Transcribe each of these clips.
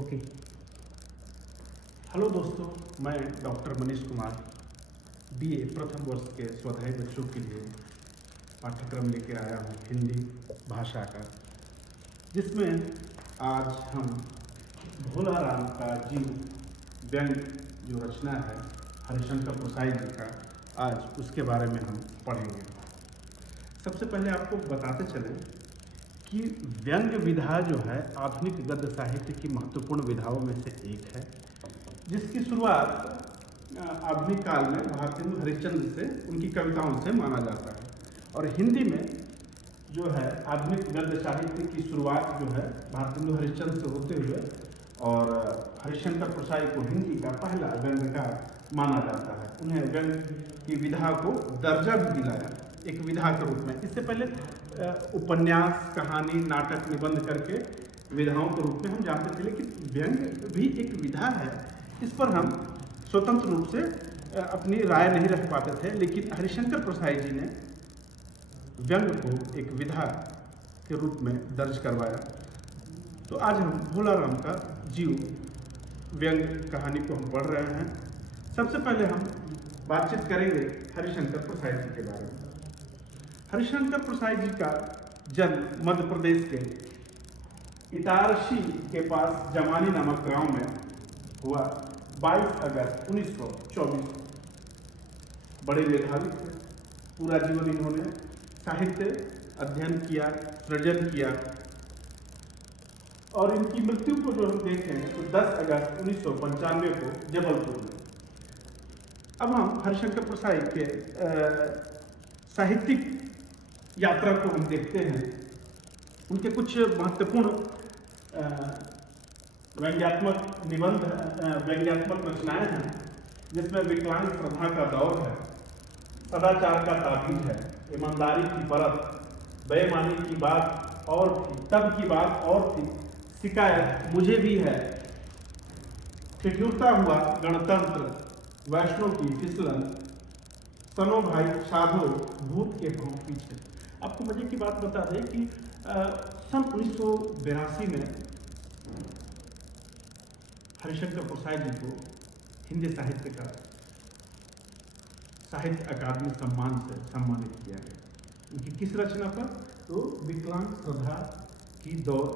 Okay. Hello दोस्तों, मैं doctor Manish Kumar BA प्रथम वर्ष के स्वाध्यायी बच्चों के लिए पाठ्यक्रम लेके आया हूँ हिंदी भाषा का, जिसमें आज हम भोला राम का जीव व्यंग जो रचना है हरिशंकर प्रसाई जी का, आज उसके बारे में हम पढ़ेंगे। सबसे पहले आपको बताते चलें कि व्यंग्य विधा जो है आधुनिक गद्य साहित्य की महत्वपूर्ण विधाओं में से एक है, जिसकी शुरुआत आधुनिक काल में भारतेंदु हरिश्चंद्र से उनकी कविताओं से माना जाता है। और हिंदी में जो है आधुनिक गद्य साहित्य की शुरुआत जो है भारतेंदु हरिश्चंद्र से होते हुए और हरिशंकर प्रसाई को हिंदी का पहला व्यंग्यकार माना जाता है। उन्हें व्यंग्य की विधा को दर्जा भी दिलाया एक विधा के रूप में। इससे पहले उपन्यास, कहानी, नाटक, निबंध करके विधाओं के रूप में हम जानते थे, लेकिन व्यंग्य भी एक विधा है। इस पर हम स्वतंत्र रूप से अपनी राय नहीं रख पाते थे, लेकिन हरिशंकर प्रसाई जी ने व्यंग्य को एक विधा के रूप में दर्ज करवाया। तो आज हम भोला राम का जीव व्यंग्य कहानी को हम पढ़ रहे हैं। सबसे पहले हम बातचीत करेंगे हरिशंकर प्रसाई जी के बारे में। हरिशंकर प्रसाई जी का जन्म मध्य प्रदेश के इटारसी के पास जमानी नामक गांव में हुआ 22 अगस्त 1924। बड़े मेधावी थे। पूरा जीवन इन्होंने साहित्य अध्ययन किया, सृजन किया, और इनकी मृत्यु को जो हम देखें तो 10 अगस्त 1995 को जबलपुर में। अब हम हरिशंकर प्रसाई के साहित्यिक यात्रा को हम देखते हैं। उनके कुछ महत्वपूर्ण व्यंग्यात्मक निबंध, व्यंग्यात्मक रचनाएं हैं, जिसमें विकलांग श्रद्धा का दौर है, सदाचार का ताबीज है, ईमानदारी की परत, बेईमानी की बात और थी, तब की बात और थी, शिकायत मुझे भी है, ठिठुरता हुआ गणतंत्र, वैष्णव की फिसलन, सनो भाई साधो, भूत के पांव पीछे। आपको मजे की बात बता दें कि सन 1982 में हरिशंकर प्रसाई जी को हिंदी साहित्य का साहित्य अकादमी सम्मान से सम्मानित किया गया। उनकी किस रचना पर? तो विकलांग श्रद्धा की दौर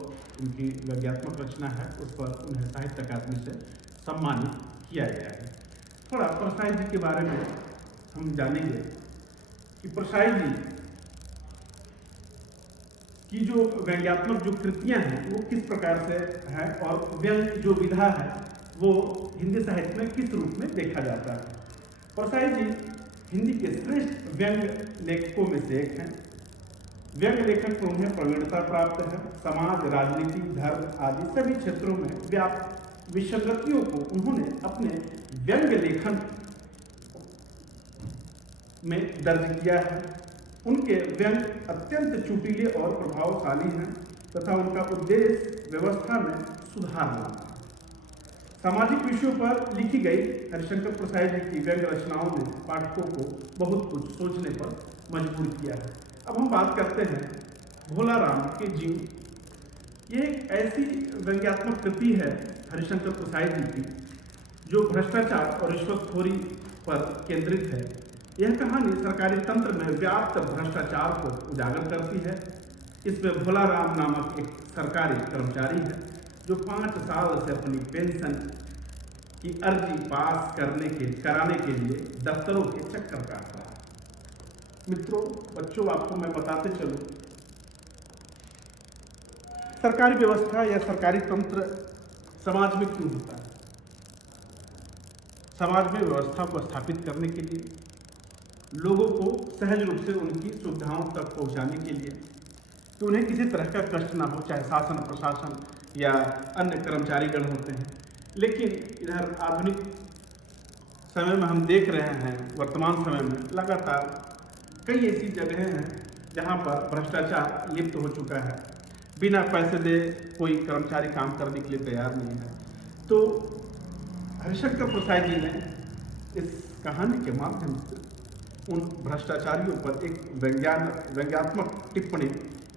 उनकी व्यंग्यात्मक रचना है, उस पर उन्हें साहित्य अकादमी से सम्मानित किया गया है। थोड़ा प्रसाई जी के बारे में हम जानेंगे कि प्रसाई जी की जो व्यंग्यात्मक जो कृतियां हैं वो किस प्रकार से हैं, और व्यंग्य जो विधा है वो हिंदी साहित्य में किस रूप में देखा जाता है। प्रसाई जी हिंदी के श्रेष्ठ व्यंग्य लेखकों में से एक हैं। व्यंग्य लेखन को उन्हें प्रवीणता प्राप्त है। समाज, राजनीति, धर्म आदि सभी क्षेत्रों में व्याप्त विसंगतियों को उन्होंने अपने व्यंग्य लेखन में दर्ज किया है। उनके व्यंग्य अत्यंत चुटीले और प्रभावशाली हैं तथा उनका उद्देश्य व्यवस्था में सुधार लाना है। सामाजिक विषयों पर लिखी गई हरिशंकर प्रसाई जी की व्यंग्य रचनाओं ने पाठकों को बहुत कुछ सोचने पर मजबूर किया है। अब हम बात करते हैं भोला राम के जीव। ये एक ऐसी व्यंग्यात्मक कृति है हरिशंकर प्रसाई जी की जो भ्रष्टाचार और रिश्वतखोरी पर केंद्रित है। यह कहानी सरकारी तंत्र में व्याप्त भ्रष्टाचार को उजागर करती है। इसमें भोला राम नामक एक सरकारी कर्मचारी है जो 5 साल से अपनी पेंशन की अर्जी पास कराने के लिए दफ्तरों के चक्कर काट रहा है। मित्रों, बच्चों, आपको मैं बताते चलूं, सरकारी व्यवस्था या सरकारी तंत्र समाज में क्यों होता है? समाज में व्यवस्था को स्थापित करने के लिए, लोगों को सहज रूप से उनकी सुविधाओं तक पहुंचाने के लिए, कि उन्हें किसी तरह का कष्ट ना हो, चाहे शासन प्रशासन या अन्य कर्मचारीगण होते हैं। लेकिन इधर आधुनिक समय में हम देख रहे हैं, वर्तमान समय में लगातार कई ऐसी जगहें हैं जहां पर भ्रष्टाचार लिप्त हो चुका है। बिना पैसे दे कोई कर्मचारी काम करने के लिए तैयार नहीं है। तो हरिशंकर प्रसाई जी ने इस कहानी के माध्यम से उन भ्रष्टाचारियों पर एक व्यंग्यात्मक टिप्पणी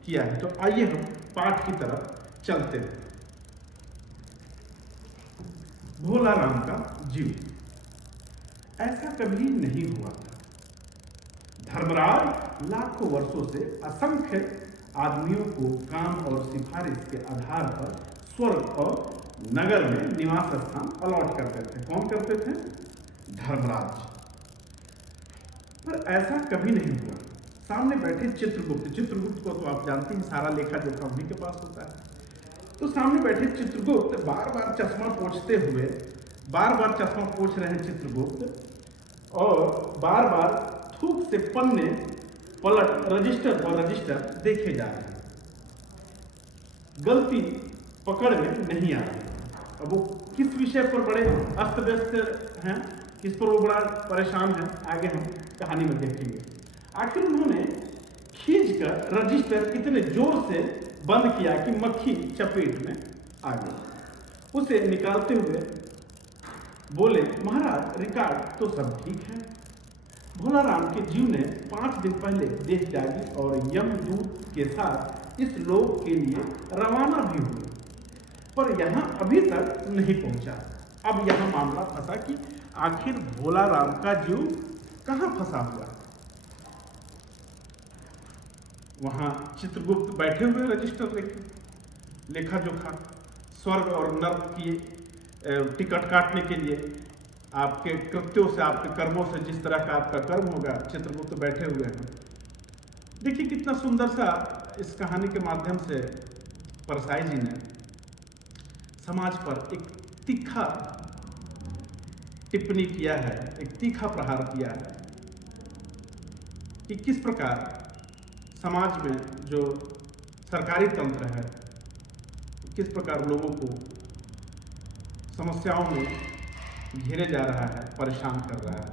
किया है। तो आइए हम पाठ की तरफ चलते हैं। भोला राम का जीव। ऐसा कभी नहीं हुआ था। धर्मराज लाखों वर्षों से असंख्य आदमियों को काम और सिफारिश के आधार पर स्वर्ग और नगर में निवास स्थान अलॉट करते थे। कौन करते थे? धर्मराज। पर ऐसा कभी नहीं हुआ। सामने बैठे चित्रगुप्त, चित्रगुप्त को तो आप जानते हैं, सारा लेखा जोखा उन्हीं के पास होता है। तो सामने बैठे चित्रगुप्त बार बार चश्मा पोंछते हुए, बार बार चश्मा पोंछ रहे हैं चित्रगुप्त, और बार बार थूक से पन्ने पलट रजिस्टर पर रजिस्टर देखे जा रहे हैं। गलती पकड़ में नहीं आ रही। अब वो किस विषय पर बड़े अस्त व्यस्त हैं, किस पर वो बड़ा परेशान है, आगे हम कहानी में देखेंगे। आखिर उन्होंने खींचकर रजिस्टर इतने जोर से बंद किया कि मक्खी चपेट में आ गई। उसे निकालते हुए बोले, महाराज रिकॉर्ड तो सब ठीक है। भोला राम के जीव ने 5 दिन पहले देश जागी और यमदूत के साथ इस लोक के लिए रवाना भी हुए, पर यहां अभी तक नहीं पहुंचा। अब यहां मामला फंसा कि आखिर भोला राम का जीव कहां फंसा हुआ है। वहां चित्रगुप्त बैठे हुए रजिस्टर लेखा जोखा, स्वर्ग और नर्क की टिकट काटने के लिए आपके कृत्यों से, आपके कर्मों से, जिस तरह का आपका कर्म होगा, चित्रगुप्त बैठे हुए हैं। देखिए कितना सुंदर सा इस कहानी के माध्यम से परसाई जी ने समाज पर एक तीखा टिप्पणी किया है, एक तीखा प्रहार किया है कि किस प्रकार समाज में जो सरकारी तंत्र है, किस प्रकार लोगों को समस्याओं में घेरे जा रहा है, परेशान कर रहा है।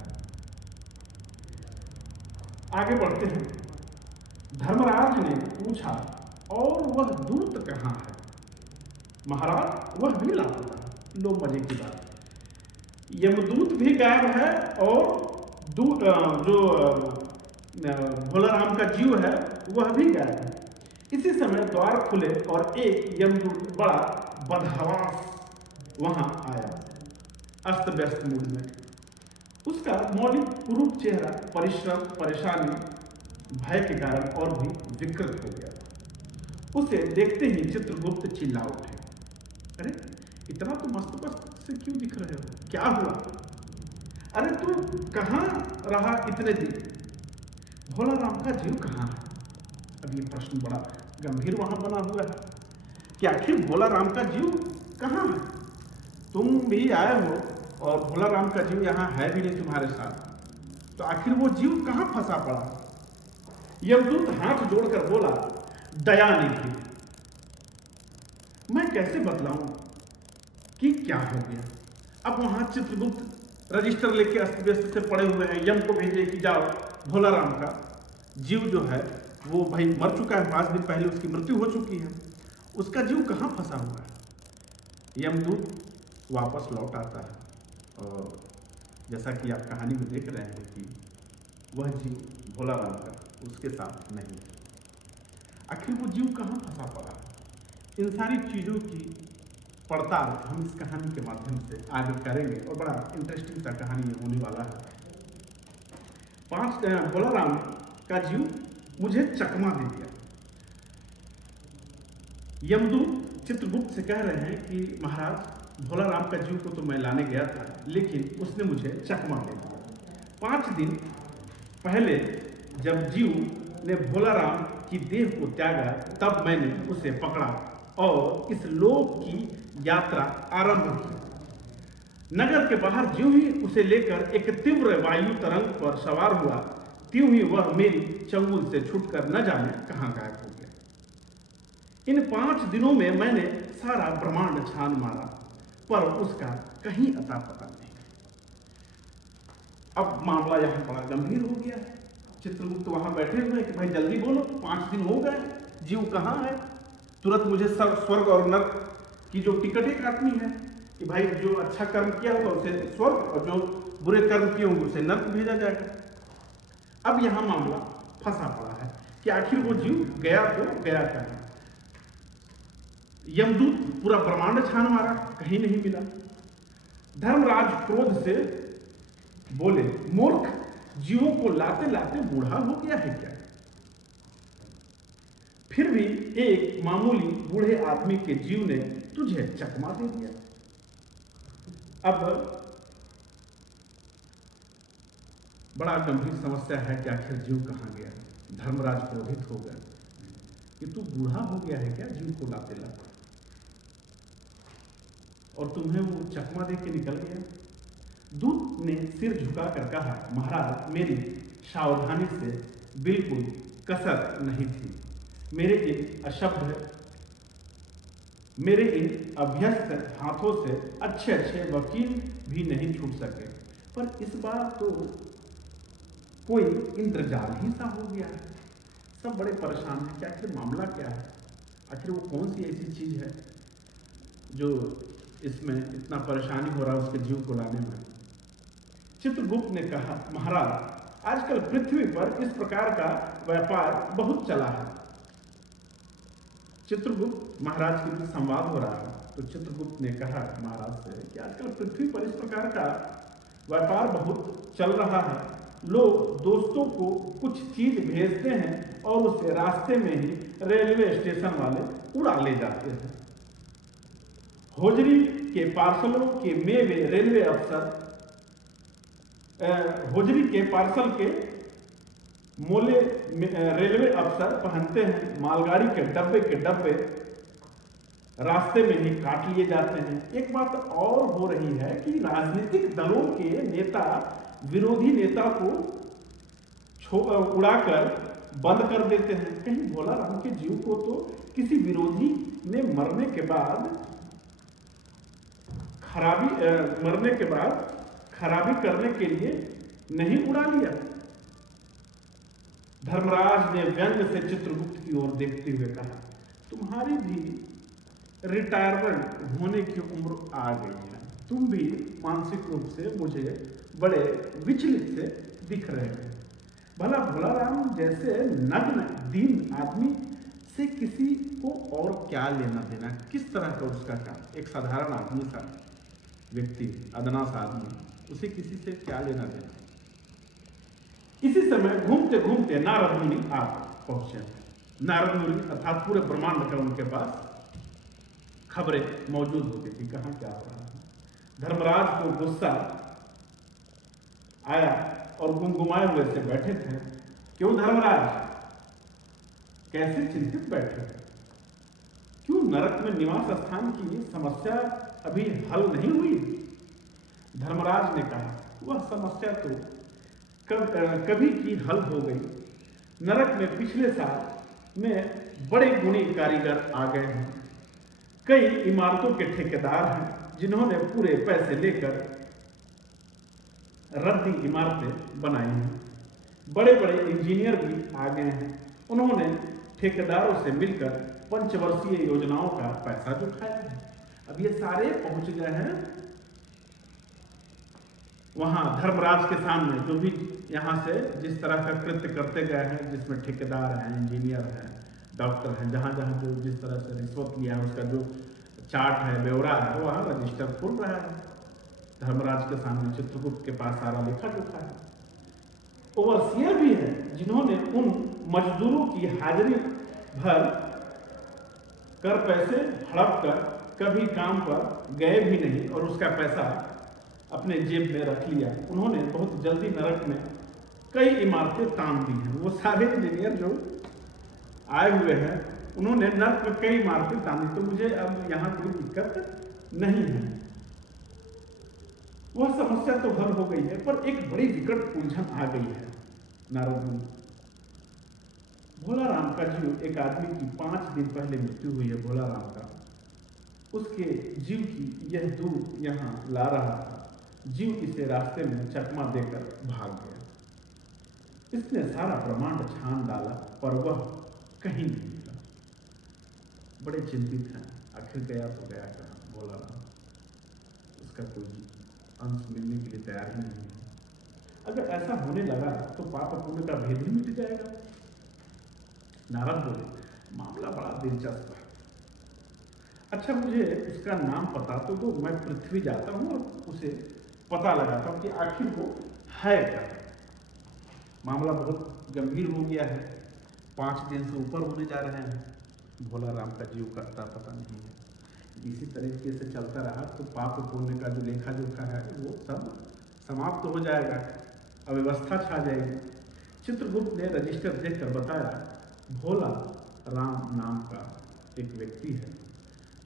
आगे बढ़ते हैं। धर्मराज ने पूछा, और वह दूत कहाँ है? महाराज वह भी लापता है। लो मजे की बात, यमदूत भी गायब है और दूत जो भोला राम का जीव है वह भी गायब है। इसी समय द्वार खुले और एक यमदूत बड़ा बदहवास वहां आया, अस्त व्यस्त मूड में। उसका मौलिक कुरूप चेहरा परिश्रम, परेशानी, भय के कारण और भी विकृत हो गया। उसे देखते ही चित्रगुप्त चिल्ला उठे, अरे इतना तो मस्त मस्त से क्यों दिख रहे हो? क्या हुआ? अरे तू कहाँ रहा इतने दिन? भोला राम का जीव कहाँ है? अब ये प्रश्न बड़ा गंभीर वहां बना हुआ है कि आखिर भोला राम का जीव कहाँ है? तुम भी आए हो और भोला राम का जीव यहाँ है भी नहीं तुम्हारे साथ, तो आखिर वो जीव कहाँ फंसा पड़ा? यमदूत हाथ जोड़कर बोला, दयानिधि, मैं कैसे बतलाऊं कि क्या हो गया? अब वहां चित्रगुप्त रजिस्टर लेके अस्त व्यस्त से पड़े हुए हैं। यम को भेजे कि जाओ, भोला राम का जीव जो है वो भाई मर चुका है, 5 दिन पहले उसकी मृत्यु हो चुकी है, उसका जीव कहाँ फंसा हुआ है? यमदूत वापस लौट आता है और जैसा कि आप कहानी में देख रहे हैं कि वह जीव भोला राम का उसके साथ नहीं है। आखिर वो जीव कहाँ फंसा पड़ा? इन सारी चीज़ों की पड़ताल हम इस कहानी के माध्यम से आगे करेंगे और बड़ा इंटरेस्टिंग सा कहानी होने वाला है। भोला राम का जीव मुझे चकमा दे दिया। यमदूत चित्रगुप्त से कह रहे हैं कि महाराज भोला राम का जीव को तो मैं लाने गया था, लेकिन उसने मुझे चकमा दे दिया। 5 दिन पहले जब जीव ने भोला राम की देह को त्यागा, तब मैंने उसे पकड़ा और इस लोक की यात्रा आरंभ की। नगर के बाहर ज्यों ही उसे लेकर एक तीव्र वायु तरंग पर सवार हुआ, त्यों ही वह मेरी चंगुल से छूटकर न जाने कहां गायब हो गया। इन 5 दिनों में मैंने सारा ब्रह्मांड छान मारा, पर उसका कहीं अता पता नहीं। अब मामला यहां बड़ा गंभीर हो गया है। चित्रगुप्त वहां बैठे हुए कि भाई जल्दी बोलो, 5 दिन हो गए, जीव कहाँ है? तुरंत मुझे स्वर्ग और नर्क की जो टिकटें काटनी है कि भाई जो अच्छा कर्म किया होगा उसे स्वर्ग और जो बुरे कर्म किए होंगे उसे नर्क भेजा जाएगा। अब यहां मामला फंसा पड़ा है कि आखिर वो जीव गया तो गया कहां? यमदूत पूरा ब्रह्मांड छान मारा, कहीं नहीं मिला। धर्मराज क्रोध से बोले, मूर्ख, जीवों को लाते लाते बूढ़ा हो गया है क्या? फिर भी एक मामूली बूढ़े आदमी के जीव ने तुझे चकमा दे दिया। अब बड़ा गंभीर समस्या है कि आखिर जीव कहां गया। धर्मराज क्रोधित हो गया कि तू बूढ़ा हो गया है क्या जीव को लाते लाते, और तुम्हें वो चकमा दे के निकल गया। दूत ने सिर झुकाकर कहा, महाराज, मेरी सावधानी से बिल्कुल कसर नहीं थी। मेरे इन अभ्यस्त हाथों से अच्छे अच्छे वकील भी नहीं छूट सके, पर इस बार तो कोई इंद्रजाल ही सा हो गया है। सब बड़े परेशान हैं कि आखिर मामला क्या है, आखिर वो कौन सी ऐसी चीज है जो इसमें इतना परेशानी हो रहा है उसके जीव को लाने में। चित्रगुप्त ने कहा, महाराज, आजकल पृथ्वी पर इस प्रकार का व्यापार बहुत चला है। चित्रगुप्त महाराज के बीच संवाद हो रहा है, तो चित्रगुप्त ने कहा महाराज से कि आजकल पृथ्वी पर इस प्रकार का व्यापार बहुत चल रहा है। लोग दोस्तों को कुछ चीज भेजते हैं और उसे रास्ते में ही रेलवे स्टेशन वाले उड़ा ले जाते हैं। होजरी के पार्सलों के मेवे रेलवे अफसर होजरी के पार्सल के मोले रेलवे अफसर पहनते हैं। मालगाड़ी के डब्बे रास्ते में ही काट लिए जाते हैं। एक बात और हो रही है कि राजनीतिक दलों के नेता विरोधी नेता को उड़ाकर बंद कर देते हैं। कहीं भोला राम के जीव को तो किसी विरोधी ने मरने के बाद खराबी करने के लिए नहीं उड़ा लिया। धर्मराज ने व्यंग से चित्रगुप्त की ओर देखते हुए कहा, तुम्हारी भी रिटायरमेंट होने की उम्र आ गई है। तुम भी मानसिक रूप से मुझे बड़े विचलित से दिख रहे हैं। भला भोला राम जैसे नग्न दीन आदमी से किसी को और क्या लेना देना, किस तरह का उसका काम। एक साधारण आदमी सा व्यक्ति, अदना सा आदमी, उसे किसी से क्या लेना देना। इसी समय घूमते घूमते नारद मुनि आ पहुंचे। नारद मुनि अर्थात पूरे ब्रह्मांड का उनके पास खबरें मौजूद होती थी, कहां क्या हो रहा है। धर्मराज को गुस्सा आया और गुमगुमाए हुए से बैठे थे। क्यों धर्मराज, कैसे चिंतित बैठे थे? क्यों नरक में निवास स्थान की समस्या अभी हल नहीं हुई? धर्मराज ने कहा, वह समस्या तो कभी की हल हो गई। नरक में पिछले साल में बड़े गुणी कारीगर आ गए हैं। कई इमारतों के ठेकेदार हैं जिन्होंने पूरे पैसे लेकर रद्दी इमारतें बनाई हैं। बड़े बड़े इंजीनियर भी आ गए हैं। उन्होंने ठेकेदारों से मिलकर पंचवर्षीय योजनाओं का पैसा जुटाया है। अब ये सारे पहुंच गए हैं वहां धर्मराज के सामने। जो भी यहाँ से जिस तरह का कृत्य करते गए हैं, जिसमें ठेकेदार हैं, इंजीनियर हैं, डॉक्टर हैं, जहां जहां जो जिस तरह से रिश्वत लिया है उसका जो चार्ट है, ब्यौरा है, वहां रजिस्टर खुल रहा है। धर्मराज के सामने चित्रगुप्त के पास सारा लेखा जोखा है। ओवरसियर भी है जिन्होंने उन मजदूरों की हाजिरी भर कर पैसे हड़प कर कभी काम पर गए भी नहीं और उसका पैसा अपने जेब में रख लिया। उन्होंने बहुत जल्दी नरक में कई इमारतें तान दी हैं। वो सारे इंजीनियर जो आए हुए हैं उन्होंने नरक में कई इमारतें तानी, तो मुझे अब यहाँ कोई दिक्कत नहीं है। वह समस्या तो हल हो गई है, पर एक बड़ी विकट उलझन आ गई है। नारद मुनि, भोला राम का जीव, एक आदमी की 5 दिन पहले मृत्यु हुई है भोला राम का, उसके जीव की यह दूत यहाँ ला रहा था। जीव इसे रास्ते में चकमा देकर भाग गया। इसने सारा ब्रह्मांड छान डाला पर वह कहीं नहीं मिला। बड़े चिंतित हैं, आखिर गया तो गया कहाँ भोला राम। उसका कोई अंश मिलने के लिए तैयार ही नहीं है। अगर ऐसा होने लगा तो पाप पुण्य का भेद ही मिट जाएगा। नारद बोले, मामला बड़ा दिलचस्प है। अच्छा, मुझे उसका नाम पता तो मैं पृथ्वी जाता हूँ और उसे पता लगाता हूँ कि आखिर वो है क्या। मामला बहुत गंभीर हो गया है, 5 दिन से ऊपर होने जा रहे हैं। भोला राम का जीव का अता पता नहीं है। इसी तरीके से चलता रहा तो पाप पुण्य का जो लेखा जोखा है वो सब समाप्त हो जाएगा, अव्यवस्था छा जाएगी। चित्रगुप्त ने रजिस्टर देखकर बताया, भोला राम नाम का एक व्यक्ति है,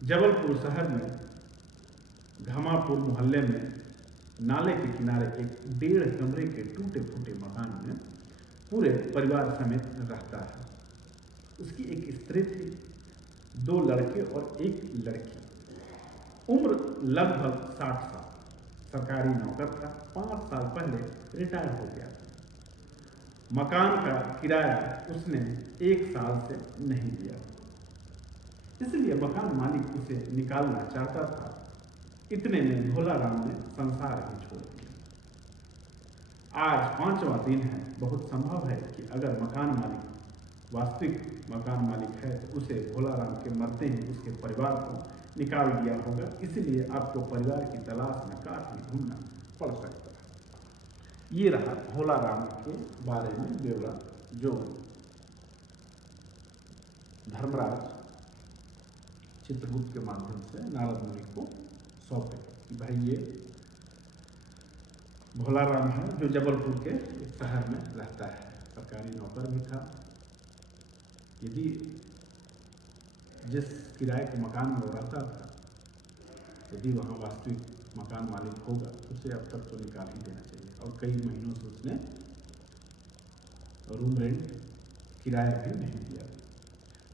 जबलपुर शहर में घमापुर मोहल्ले में नाले के किनारे एक 1.5 कमरे के टूटे फूटे मकान में पूरे परिवार समेत रहता है। उसकी एक स्त्री थी, 2 लड़के और 1 लड़की। उम्र लगभग 60 साल, सरकारी नौकर था, 5 साल पहले रिटायर हो गया था। मकान का किराया उसने 1 साल से नहीं दिया, इसलिए मकान मालिक उसे निकालना चाहता था। इतने में भोला राम ने संसार ही छोड़ दिया। आज 5वां दिन है। बहुत संभव है कि अगर मकान मालिक वास्तविक मकान मालिक है तो उसे भोला राम के मरते ही उसके परिवार को निकाल दिया होगा, इसलिए आपको परिवार की तलाश में काफी ढूंढना पड़ सकता है। ये रहा भोला राम के बारे में ब्यौरा जो धर्मराज चित्रगुप्त के माध्यम से नारद मुनि को सौंपे कि भाई ये भोला राम है जो जबलपुर के एक शहर में रहता है, सरकारी नौकर भी था। यदि जिस किराए के मकान में वो रहता था, यदि वहाँ वास्तविक मकान मालिक होगा तो उसे अब तक तो निकाल ही देना चाहिए। और कई महीनों से उसने रूम रेंट किराया भी नहीं दिया।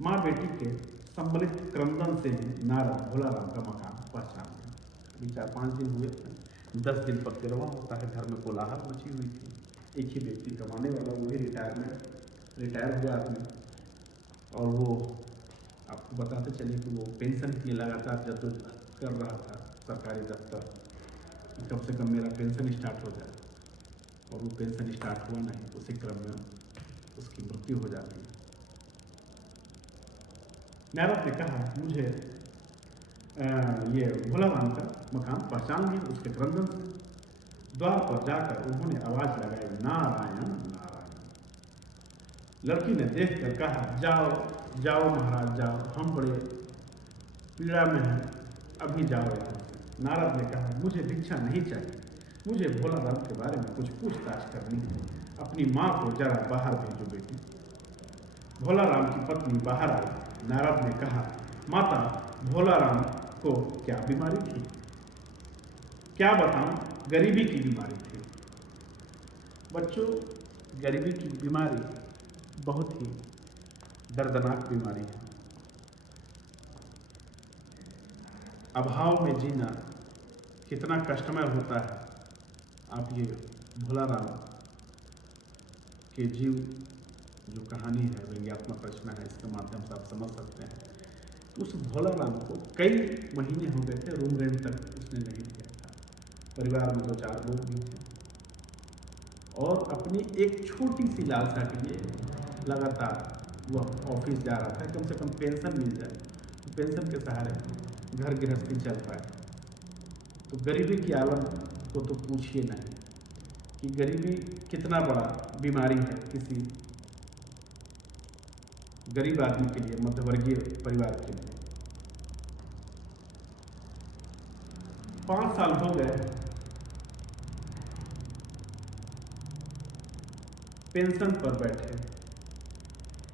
माँ बेटी के सम्मिलित क्रंदन से ही नारद भोला राम का मकान पहचान गया। अभी 4-5 दिन हुए थे, 10 दिन पर गिरवा होता है, घर में कोलाहल मची हुई थी। एक ही व्यक्ति कमाने वाला, वो भी रिटायर हुआ आदमी, और वो आपको बताते चले कि वो पेंशन के लिए लगातार जद्दोजहद कर रहा था सरकारी दफ्तर, कि कम से कम मेरा पेंशन स्टार्ट हो जाए, और वो पेंशन स्टार्ट हुआ नहीं। उसी क्रम में उसकी मृत्यु हो जाती है। नारद ने कहा, मुझे ये भोला राम का मकान पहचान लिया उसके क्रंदन से। द्वार पर जाकर उन्होंने आवाज लगाई, नारायण नारायण। लड़की ने देखकर कहा, जाओ जाओ महाराज जाओ, हम बड़े पीड़ा में हैं, अभी जाओ यहाँ से। नारद ने कहा, मुझे भिक्षा नहीं चाहिए, मुझे भोला राम के बारे में कुछ पूछताछ करनी है। अपनी माँ को जरा बाहर भेजो बेटी। भोला राम की पत्नी बाहर आई। नारद ने कहा, माता, भोला राम को क्या बीमारी थी? क्या बताऊं, गरीबी की बीमारी थी। बच्चों, गरीबी की बीमारी बहुत ही दर्दनाक बीमारी है। अभाव में जीना कितना कष्टमय होता है, आप ये भोला राम के जीव जो कहानी है, व्यंग्यात्मक रचना है, इसके माध्यम से आप समझ सकते हैं। उस भोला राम को कई महीने हो गए थे, रूम रेंट तक उसने नहीं दिया था। परिवार में 2-4 लोग भी थे, और अपनी एक छोटी सी लालसा के लिए लगातार वह ऑफिस जा रहा था, कम से कम पेंशन मिल जाए, तो पेंशन के सहारे घर गृहस्थी चल पाए। तो गरीबी की आलम को तो पूछिए नहीं कि गरीबी कितना बड़ा बीमारी है किसी गरीब आदमी के लिए, मध्यवर्गीय परिवार के लिए। 5 साल हो गए, पेंशन पर बैठे,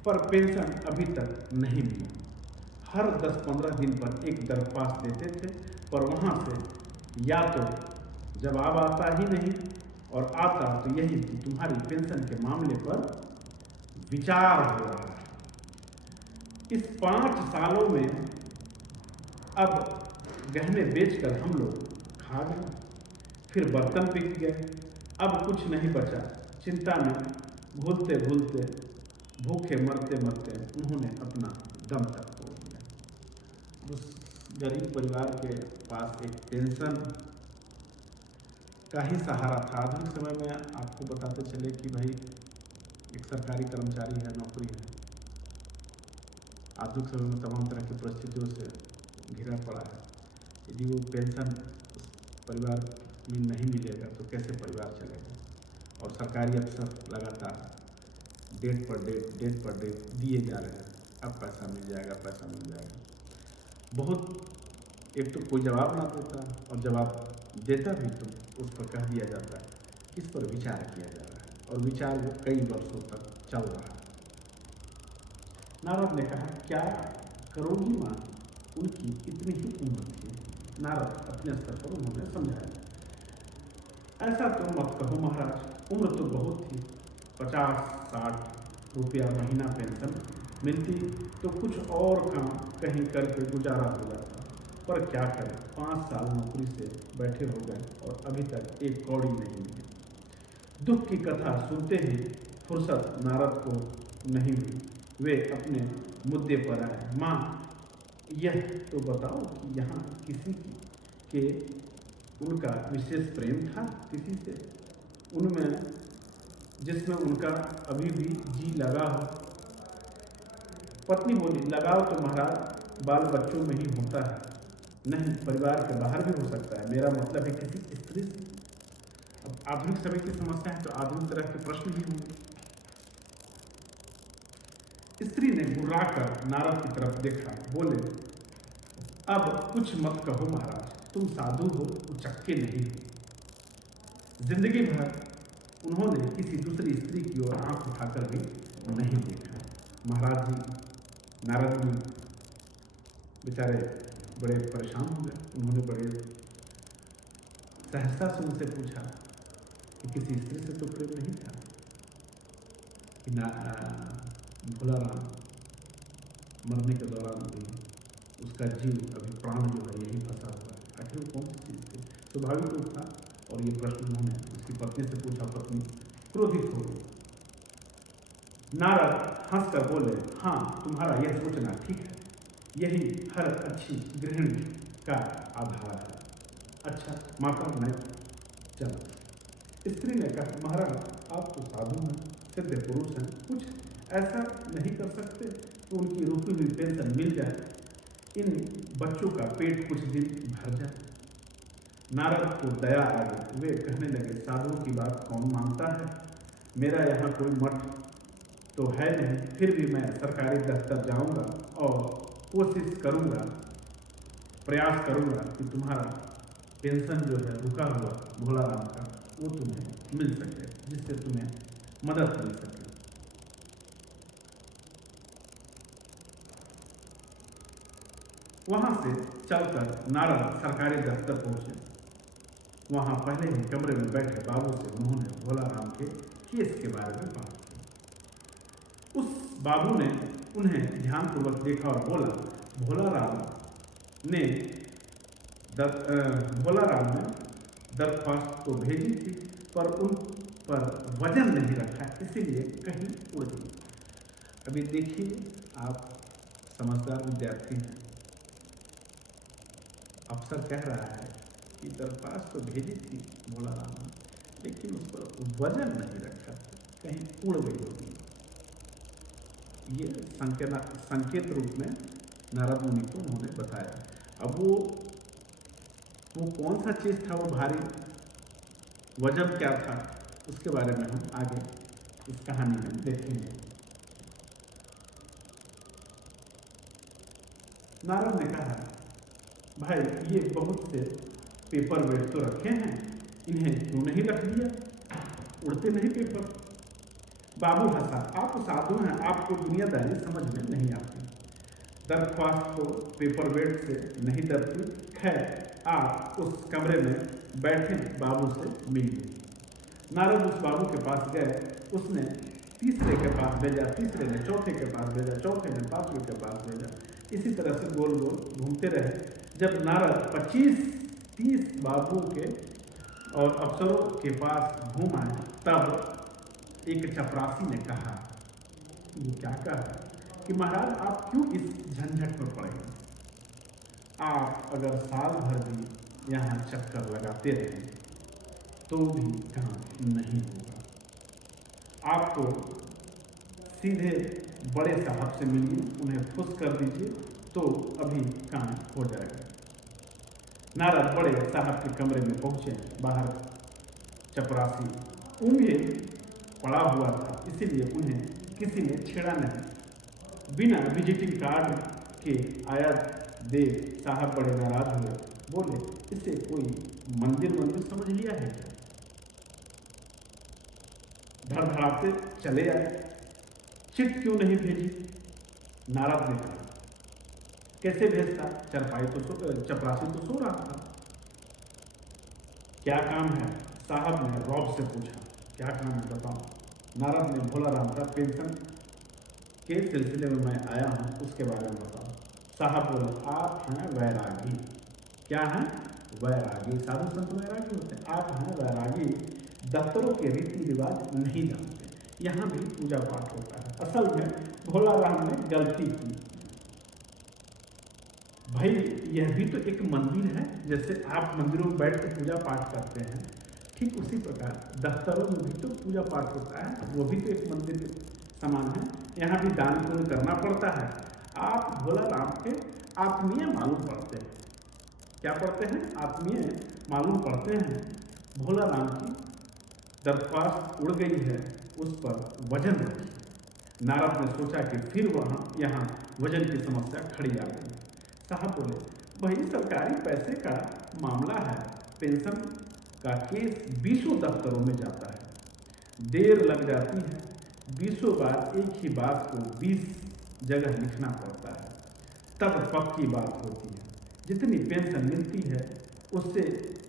पर पेंशन अभी तक नहीं मिली। हर 10-15 दिन पर एक दरख्वास्त देते थे, पर वहां से या तो जवाब आता ही नहीं, और आता तो यही कि तुम्हारी पेंशन के मामले पर विचार हो रहा है। इस 5 सालों में अब गहने बेचकर हम लोग खा गए, फिर बर्तन बिक गए, अब कुछ नहीं बचा। चिंता में भूलते भूलते, भूखे मरते मरते उन्होंने अपना दम तक तोड़ दिया। उस गरीब परिवार के पास एक पेंशन का ही सहारा था। आधुनिक समय में आपको बताते चले कि भाई एक सरकारी कर्मचारी है, नौकरी है। आधुनिक समय में तमाम तरह की परिस्थितियों से घिरा पड़ा है। यदि वो पेंशन उस परिवार में नहीं मिलेगा तो कैसे परिवार चलेगा। और सरकारी अफसर लगातार डेट पर डेट दिए जा रहे हैं, अब पैसा मिल जाएगा, पैसा मिल जाएगा। बहुत एक तो कोई जवाब ना देता, और जवाब देता भी तो उस पर कह दिया जाता है इस पर विचार किया जा रहा है, और विचार वो कई वर्षों तक चल रहा है। नारद ने कहा, क्या करोगी माँ? उनकी इतनी ही उम्र थी। नारद अपने स्तर पर उन्होंने समझाया, ऐसा तो मत कहो महाराज, उम्र तो बहुत थी। 50-60 रुपया महीना पेंशन मिलती तो कुछ और काम कहीं करके गुजारा हो जाता, पर क्या करें, 5 साल नौकरी से बैठे हो गए और अभी तक एक कौड़ी नहीं मिली। दुख की कथा सुनते ही फुर्सत नारद को नहीं हुई। वे अपने मुद्दे पर आए। माँ, यह तो बताओ कि यहाँ किसी के उनका विशेष प्रेम था किसी से, उनमें जिसमें उनका अभी भी जी लगा हो? पत्नी बोली, लगाव तो महाराज बाल बच्चों में ही होता है, नहीं परिवार के बाहर भी हो सकता है। मेरा मतलब है किसी स्त्री से। अब आधुनिक समय की समस्या है तो आधुनिक तरह के प्रश्न ही होंगे। स्त्री ने गुर्राकर नारद की तरफ देखा, बोले, अब कुछ मत कहो महाराज, तुम साधु हो, उचक्के नहीं हो। जिंदगी भर उन्होंने किसी दूसरी स्त्री की ओर आंख उठाकर भी नहीं देखा। महाराज जी, नारद जी बेचारे बड़े परेशान हो गए। उन्होंने बड़े सहजता से उनसे पूछा कि किसी स्त्री से तो प्रेम नहीं था कि भोला राम मरने के दौरान भी उसका जीव, अभी प्राण जो है यही फंसा हुआ है, आखिर वो कौन सी चीज थी? स्वाभाविक रूप था। और ये प्रश्न उन्होंने उसकी पत्नी से पूछा। पत्नी क्रोधित हो गई। नारद हंसकर बोले, हाँ, तुम्हारा यह सोचना ठीक है, यही हर अच्छी गृहिणी का आधार है। अच्छा माता, मैं चला। स्त्री ने कहा, महाराज आप तो साधु हैं, सिद्ध पुरुष हैं, कुछ ऐसा नहीं कर सकते तो उनकी रुकी हुई पेंशन मिल जाए, इन बच्चों का पेट कुछ दिन भर जाए। नारद को दया आ गई। वे कहने लगे, साधुओं की बात कौन मानता है? मेरा यहाँ कोई मठ तो है नहीं, फिर भी मैं सरकारी दफ्तर जाऊंगा और कोशिश करूंगा, प्रयास करूंगा कि तुम्हारा पेंशन जो है रुका हुआ भोला राम का, वो तुम्हें मिल सके, जिससे तुम्हें मदद मिल सके। वहां से चलकर नारद सरकारी दफ्तर पहुंचे। वहां पहले ही कमरे में बैठे बाबू से उन्होंने भोला राम के केस के बारे में बात की। उस बाबू ने उन्हें ध्यानपूर्वक देखा और बोला, भोला राम ने दरख्वास्त तो भेजी थी, पर उन पर वजन नहीं रखा, इसीलिए कहीं उड़ गई। अभी देखिए, आप समझदार विद्यार्थी हैं। अफसर कह रहा है कि दरख्वास्त तो भेजी थी भोला राम ने, लेकिन उस पर वजन नहीं रखा, कहीं उड़ गई होगी। ये संकेत रूप में नारद मुनि को उन्होंने बताया। अब वो कौन सा चीज था, वो भारी वजन क्या था, उसके बारे में हम आगे इस कहानी में देखेंगे। नारद ने कहा, भाई ये बहुत से पेपर वेट तो रखे हैं, इन्हें क्यों नहीं रख दिया? उड़ते नहीं पेपर। बाबू हंसा, आप साधु हैं, आपको दुनियादारी समझ में नहीं आती। दरख्वास्त तो पेपर वेट से नहीं डरती। खैर, आप उस कमरे में बैठे बाबू से मिलिए। नारद उस बाबू के पास गए। उसने तीसरे के पास भेजा, तीसरे ने चौथे के पास भेजा, चौथे ने पांचवें के पास भेजा। इसी तरह से गोल गोल घूमते रहे। जब नारद 25-30 बाबू के और अफसरों के पास घूम आए, तब एक चपरासी ने कहा, ये क्या कहा कि महाराज आप क्यों इस झंझट में पड़े? आप अगर साल भर भी यहाँ चक्कर लगाते रहे तो भी काम नहीं होगा। आपको सीधे बड़े साहब से मिलिए, उन्हें खुश कर दीजिए तो अभी काम हो जाएगा। नारद बड़े साहब के कमरे में पहुंचे। बाहर चपरासी ऊँघे पड़ा हुआ था, इसीलिए उन्हें किसी ने छेड़ा नहीं। बिना विजिटिंग कार्ड के आया देख साहब बड़े नाराज हुए। बोले, इसे कोई मंदिर समझ लिया है क्या? धड़धड़ाते चले आए। चिट क्यों नहीं भेजी? नारद ने कहा, कैसे भेजता? चपरासी तो सो रहा था। क्या काम है? साहब ने रौब से पूछा। क्या काम है बताओ? नारद ने भोला राम का पेंशन के सिलसिले में मैं आया हूँ, उसके बारे में बताओ। साहब बोले, आप हैं वैरागी। क्या हैं? वैरागी। साधु संत वैरागी होते हैं। आप हैं वैरागी, दफ्तरों के रीति रिवाज नहीं जानते। यहाँ भी पूजा पाठ होता है। असल में भोला राम ने गलती की। भाई यह भी तो एक मंदिर है। जैसे आप मंदिरों में बैठ कर पूजा पाठ करते हैं, ठीक उसी प्रकार दफ्तरों में भी तो पूजा पाठ होता है। वो भी तो एक मंदिर के समान है। यहाँ भी दान पुण्य करना पड़ता है। आप भोला राम के आत्मीय मालूम पड़ते हैं। क्या पढ़ते हैं? आत्मीय मालूम पड़ते हैं। भोला राम की दरख्वास्त उड़ गई है, उस पर वजन रखिए। नारद ने सोचा कि फिर यहाँ वजन की समस्या खड़ी आ गई। साहब बोले, भाई सरकारी पैसे का मामला है। पेंशन का केस 20 दफ्तरों में जाता है, देर लग जाती है। 20 बार एक ही बात को 20 जगह लिखना पड़ता है, तब पक्की बात होती है। जितनी पेंशन मिलती है उससे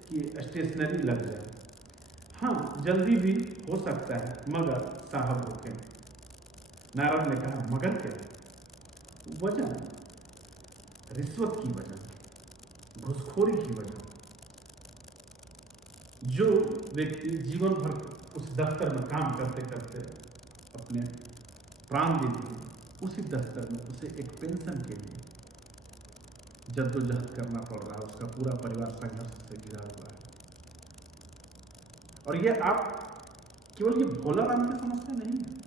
कि स्टेशनरी लग जाए। हाँ, जल्दी भी हो सकता है, मगर साहब रुके। नारद ने कहा, मगर क्या? वजन, रिश्वत की वजह, घुसखोरी की वजह। जो व्यक्ति जीवन भर उस दफ्तर में काम करते करते अपने प्राण दे दिए, उसी दफ्तर में उसे एक पेंशन के लिए जद्दोजहद करना पड़ रहा है। उसका पूरा परिवार संघर्ष से घिरा हुआ है। और ये आप केवल ये भोला राम की समस्या नहीं है।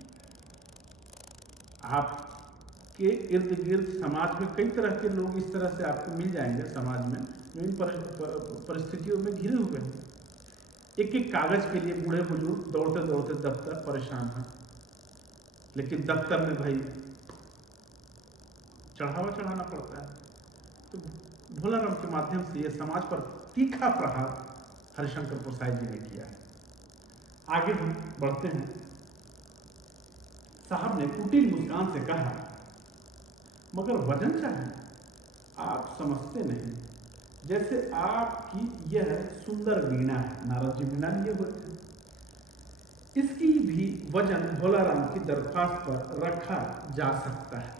आपके इर्द गिर्द समाज में कई तरह के लोग इस तरह से आपको मिल जाएंगे। समाज में जो इन परिस्थितियों में घिरे हुए हैं, एक एक कागज के लिए बूढ़े बुजुर्ग दौड़ते दौड़ते दफ्तर परेशान हैं। लेकिन दफ्तर में भाई चढ़ावा चढ़ाना पड़ता है। तो भोला राम के माध्यम से यह समाज पर तीखा प्रहार हरिशंकर प्रसाद जी ने किया है। आगे हम बढ़ते हैं। साहब ने कुटिल मुस्कान से कहा, मगर वजन चाहिए। आप समझते नहीं, जैसे आपकी यह सुंदर वीणा है। नारद जी वीणा लिए हुए थे। इसकी भी वजन भोला राम की दरख्वास्त पर रखा जा सकता है।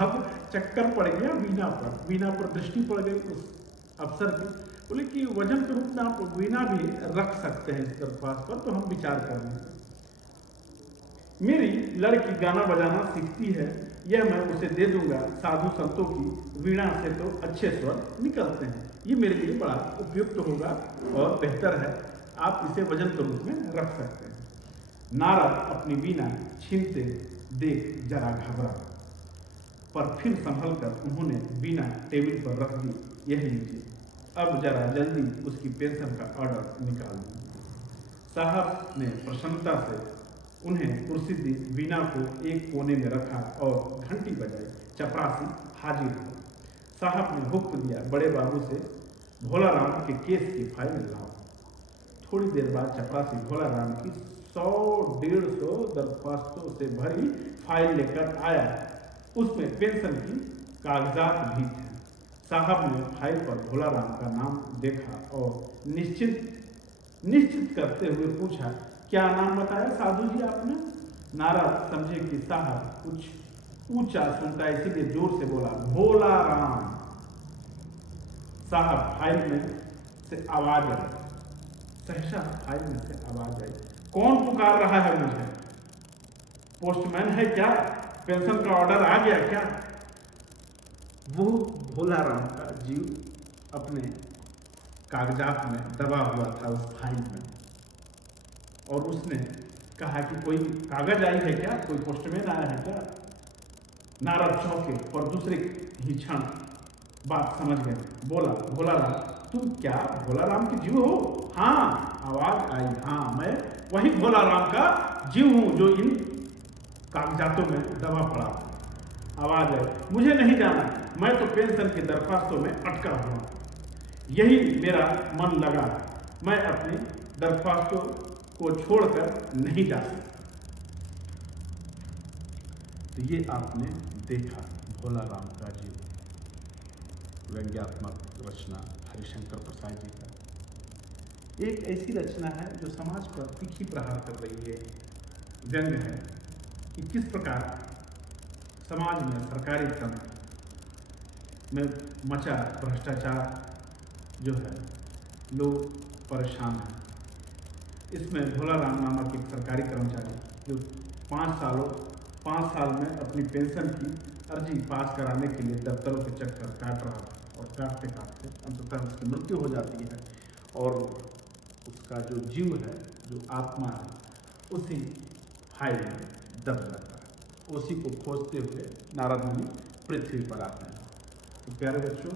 अब चक्कर पड़ गया वीणा पर दृष्टि पड़ गई उस अफसर की। बोले कि वजन के रूप में आप वीणा भी रख सकते हैं इस दरख्वास्त पर, तो हम विचार कर लेंगे। मेरी लड़की गाना बजाना सीखती है, यह मैं उसे दे दूंगा। साधु संतों की वीणा से तो अच्छे स्वर निकलते हैं। ये मेरे लिए बड़ा उपयुक्त होगा और बेहतर है। आप इसे वजन के रूप में रख सकते हैं। नारद अपनी वीणा छीनते देख जरा घबरा, पर फिर संभल कर उन्होंने वीणा टेबल पर रख दी। यह लीजिए, अब जरा जल्दी उसकी पेंशन का ऑर्डर निकाल दीजिए। साहब ने प्रसन्नता से उन्हें कुर्सी दी, वीणा को एक कोने में रखा और घंटी बजाई। चपरासी हाजिर हुआ। साहब ने हुक्म दिया, बड़े बाबू से भोला राम के केस की फाइल लाओ। थोड़ी देर बाद चपरासी भोला राम की 100-150 दरख्वास्तों से भरी फाइल लेकर आया। उसमें पेंशन की कागजात भी थे। साहब ने फाइल पर भोला राम का नाम देखा और निश्चित करते हुए पूछा, क्या नाम बताया साधु जी आपने? नारद समझे कि साहब कुछ ऊंचा सुनता है, इसीलिए जोर से बोला, भोला राम। साहब फाइल में से आवाज आई। सहसा फाइल में से आवाज आई, कौन पुकार रहा है मुझे? पोस्टमैन है क्या? पेंशन का ऑर्डर आ गया क्या? वो भोला राम का जीव अपने कागजात में दबा हुआ था उस फाइल में, और उसने कहा कि कोई कागज आई है क्या? कोई पोस्टमैन आया है क्या? नारद चौंके और दूसरे ही क्षण बात समझ गए। बोला, भोला राम, तुम क्या भोला राम के जीव हो? हाँ, आवाज आई, हाँ, मैं वही भोला राम का जीव हूं जो इन कागजातों में दबा पड़ा हूं। आवाज आई, मुझे नहीं जाना, मैं तो पेंशन की दरख्वास्तों में अटका हुआ, यही मेरा मन लगा, मैं अपनी दरख्वास्तों को छोड़कर नहीं जा सकता। तो ये आपने देखा भोला राम का जीव, व्यंग्यात्मक रचना हरिशंकर प्रसाद जी का। एक ऐसी रचना है जो समाज पर तीखी प्रहार कर रही है, व्यंग है कि किस प्रकार समाज में सरकारी तंत्र में मचा भ्रष्टाचार जो है, लोग परेशान हैं। इसमें भोला राम नामक एक सरकारी कर्मचारी जो 5 साल में अपनी पेंशन की अर्जी पास कराने के लिए दफ्तरों के चक्कर काट रहा था और काटते काटते अंततः उसकी मृत्यु हो जाती है और उसका जो जीव है, जो आत्मा है, उसी फाइल में दब जाता है। उसी को खोजते हुए नारद मुनि पृथ्वी पर आते हैं। तो प्यारे बच्चों,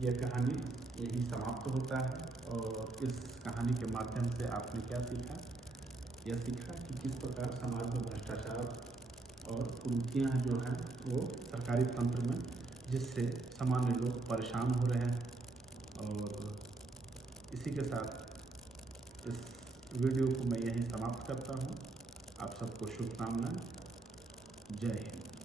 यह कहानी यही समाप्त होता है और इस कहानी के माध्यम से आपने क्या सीखा? यह सीखा कि किस प्रकार समाज में भ्रष्टाचार और कुरीतियाँ जो हैं वो सरकारी तंत्र में, जिससे सामान्य लोग परेशान हो रहे हैं। और इसी के साथ इस वीडियो को मैं यहीं समाप्त करता हूँ। आप सबको शुभकामनाएं। जय हिंद।